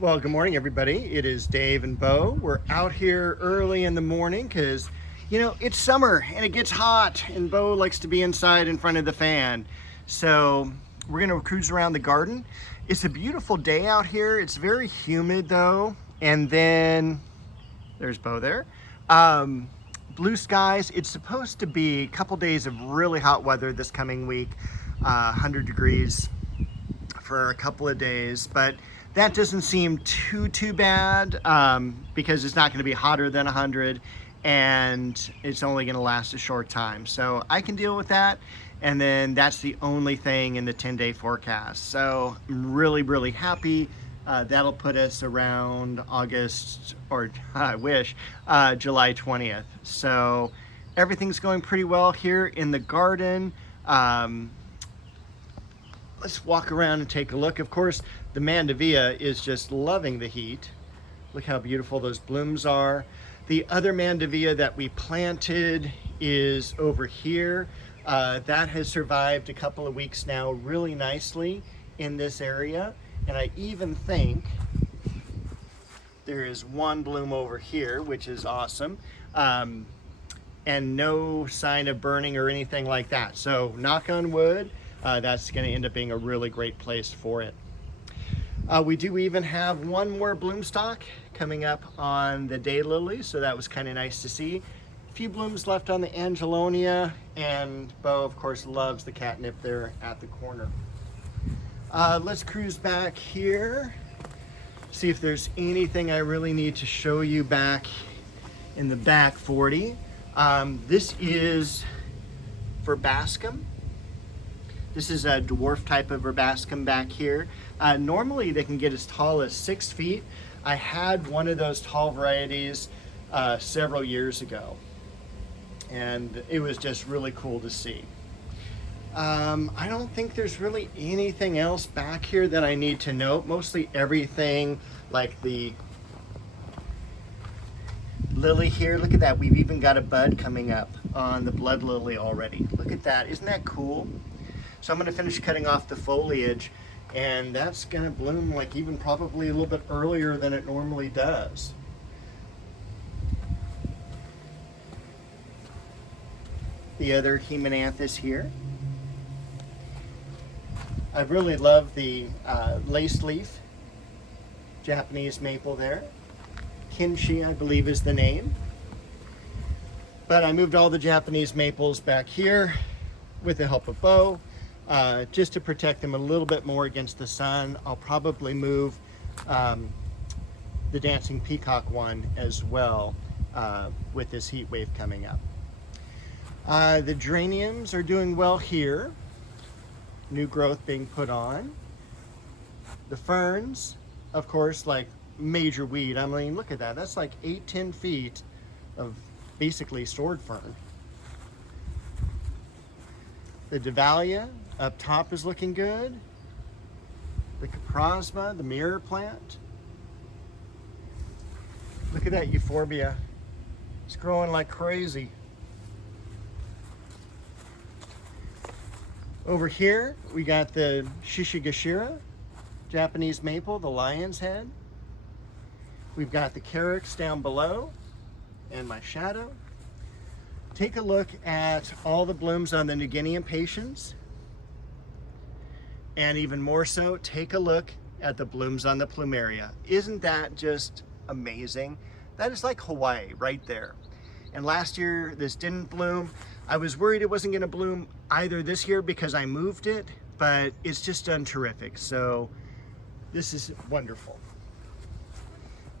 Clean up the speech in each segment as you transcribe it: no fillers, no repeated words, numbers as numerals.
Well, good morning, everybody. It is Dave and Bo. We're out here early in the morning because, it's summer and it gets hot, and Bo likes to be inside in front of the fan. So we're going to cruise around the garden. It's a beautiful day out here. It's very humid, though. And then there's Bo there. Blue skies. It's supposed to be a couple days of really hot weather this coming week, 100 degrees for a couple of days, but that doesn't seem too bad because it's not going to be hotter than 100, and it's only going to last a short time. So I can deal with that, and then that's the only thing in the 10-day forecast. So I'm really happy. That'll put us around August, or I wish, July 20th. So everything's going pretty well here in the garden. Let's walk around and take a look. Of course, the Mandevilla is just loving the heat. Look how beautiful those blooms are. The other Mandevilla that we planted is over here. That has survived a couple of weeks now really nicely in this area. And I even think there is one bloom over here, which is awesome. And no sign of burning or anything like that. So knock on wood. That's going to end up being a really great place for it. We do even have one more bloom stalk coming up on the daylilies, so that was kind of nice to see. A few blooms left on the angelonia, and Bo, of course, loves the catnip there at the corner. Let's cruise back here, see if there's anything I really need to show you back in the back 40. This is verbascum. This is a dwarf type of verbascum back here. Normally they can get as tall as 6 feet. I had one of those tall varieties several years ago, and it was just really cool to see. I don't think there's really anything else back here that I need to note. Mostly everything, like the lily here. Look at that. We've even got a bud coming up on the blood lily already. Look at that. Isn't that cool? So I'm going to finish cutting off the foliage, and that's going to bloom like even probably a little bit earlier than it normally does. The other Hemananthus here. I really love the lace leaf Japanese maple there. Kinshi, I believe, is the name. But I moved all the Japanese maples back here with the help of Bo. Just to protect them a little bit more against the sun. I'll probably move the dancing peacock one as well with this heat wave coming up. The geraniums are doing well here. New growth being put on. The ferns, of course, like major weed. I mean, look at that. That's like 8-10 feet of basically sword fern. The Davallia up top is looking good. The Caprasma, the mirror plant. Look at that euphorbia. It's growing like crazy. Over here, we got the Shishigashira, Japanese maple, the lion's head. We've got the carex down below and my shadow. Take a look at all the blooms on the New Guinea impatiens. And even more so, take a look at the blooms on the Plumeria. Isn't that just amazing? That is like Hawaii right there. And last year, this didn't bloom. I was worried it wasn't gonna bloom either this year because I moved it, but it's just done terrific. So this is wonderful.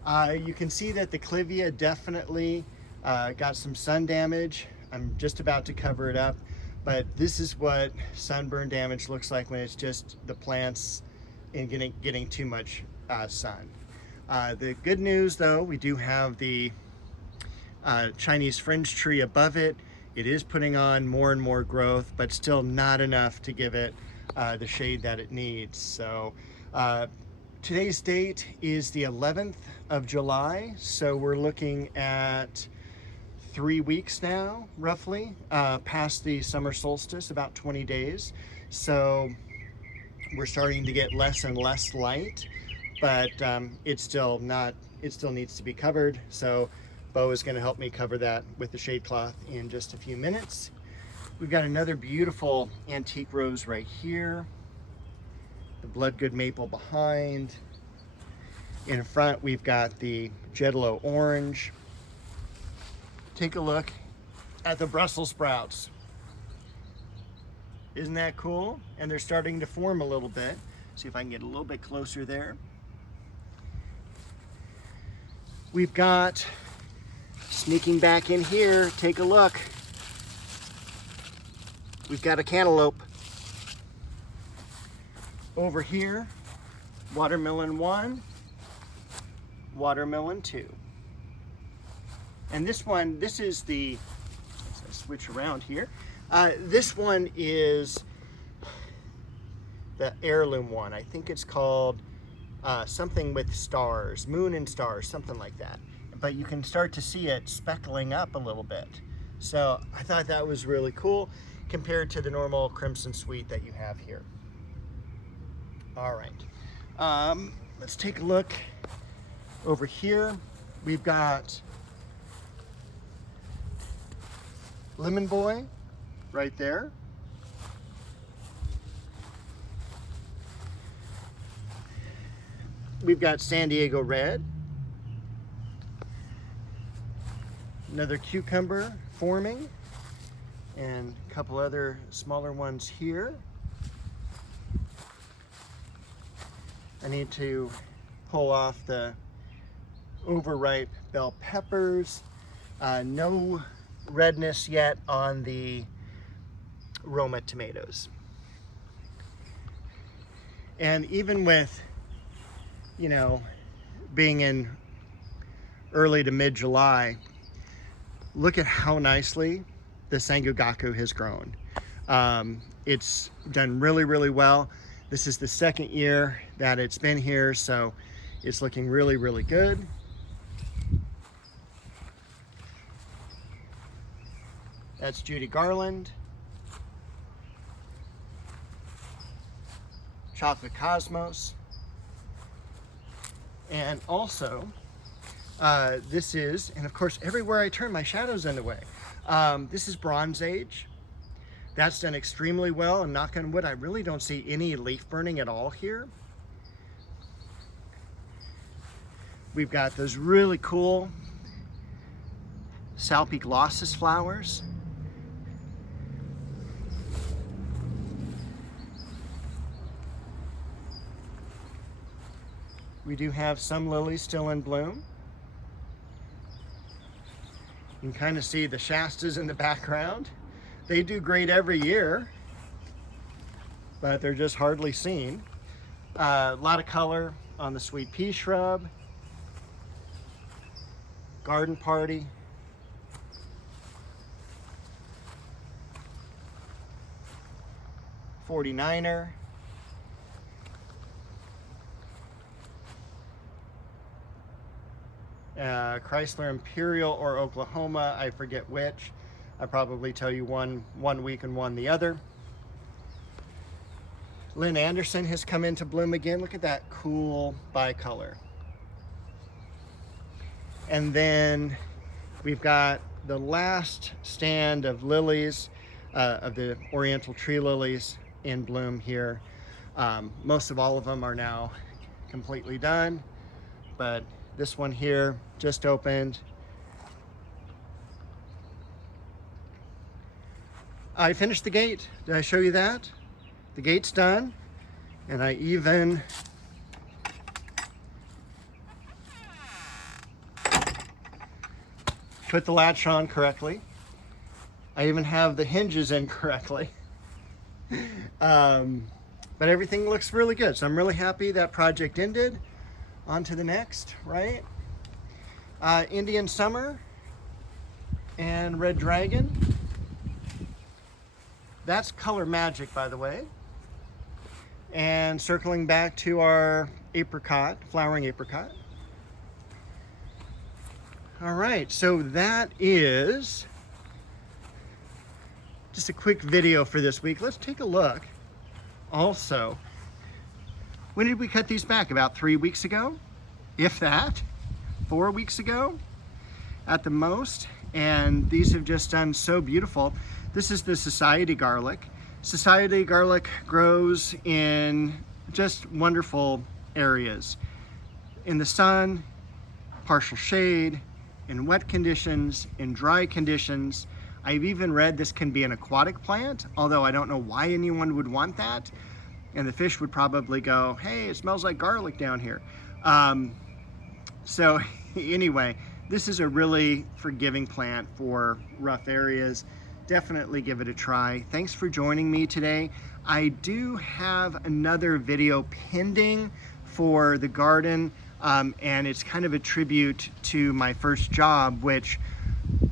You can see that the Clivia definitely got some sun damage. I'm just about to cover it up. But this is what sunburn damage looks like when it's just the plants and getting too much sun. The good news, though, we do have the Chinese fringe tree above it. It is putting on more and more growth, but still not enough to give it the shade that it needs. So today's date is the 11th of July, so we're looking at 3 weeks now, roughly, past the summer solstice, about 20 days. So we're starting to get less and less light, but it still needs to be covered. So Bo is going to help me cover that with the shade cloth in just a few minutes. We've got another beautiful antique rose right here. The bloodgood maple behind. In front, we've got the Jedlo orange. Take a look at the Brussels sprouts. Isn't that cool? And they're starting to form a little bit. See if I can get a little bit closer there. We've got, sneaking back in here, take a look. We've got a cantaloupe. Over here, watermelon 1, watermelon 2. And this one, this is the, let's switch around here. This one is the heirloom one. I think it's called something with stars, moon and stars, something like that. But you can start to see it speckling up a little bit. So I thought that was really cool compared to the normal crimson sweet that you have here. All right, let's take a look over here. We've got Lemon Boy right there. We've got San Diego Red. Another cucumber forming, and a couple other smaller ones here. I need to pull off the overripe bell peppers. No redness yet on the Roma tomatoes. And even with, you know, being in early to mid-July, look at how nicely the Sangogaku has grown. It's done really, really well. This is the second year that it's been here, so it's looking really, really good. That's Judy Garland. Chocolate Cosmos. And also, this is, and of course, everywhere I turn, my shadow's in the way. This is Bronze Age. That's done extremely well, and knock on wood, I really don't see any leaf burning at all here. We've got those really cool Salpiglossus flowers. We do have some lilies still in bloom. You can kind of see the Shastas in the background. They do great every year, but they're just hardly seen. A lot of color on the sweet pea shrub. Garden Party. '49er. Chrysler Imperial or Oklahoma, I forget which. I probably tell you one week and one the other. Lynn Anderson has come into bloom again. Look at that cool bicolor. And then we've got the last stand of lilies, of the Oriental tree lilies in bloom here. Most of all of them are now completely done, but this one here just opened. I finished the gate. Did I show you that? The gate's done, and I even put the latch on correctly. I even have the hinges in correctly. But everything looks really good, so I'm really happy that project ended. On to the next, right? Indian Summer and Red Dragon. That's Color Magic, by the way. And circling back to our apricot, flowering apricot. All right, so that is just a quick video for this week. Let's take a look also When did we cut these back? About 3 weeks ago, if that, 4 weeks ago at the most. And these have just done so beautiful. This is the Society garlic. Society garlic grows in just wonderful areas. In the sun, partial shade, in wet conditions, in dry conditions. I've even read this can be an aquatic plant, although I don't know why anyone would want that. And the fish would probably go, hey, it smells like garlic down here. So anyway, this is a really forgiving plant for rough areas. Definitely give it a try. Thanks for joining me today. I do have another video pending for the garden, and it's kind of a tribute to my first job, which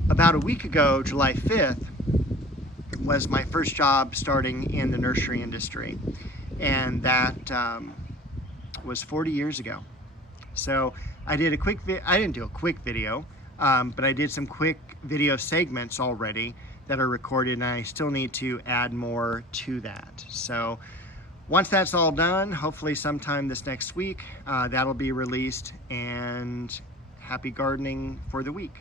about a week ago, July 5th, was my first job starting in the nursery industry. And that was 40 years ago. So I did a quick, I didn't do a quick video, but I did some quick video segments already that are recorded, and I still need to add more to that. So once that's all done, hopefully sometime this next week, that'll be released, and happy gardening for the week.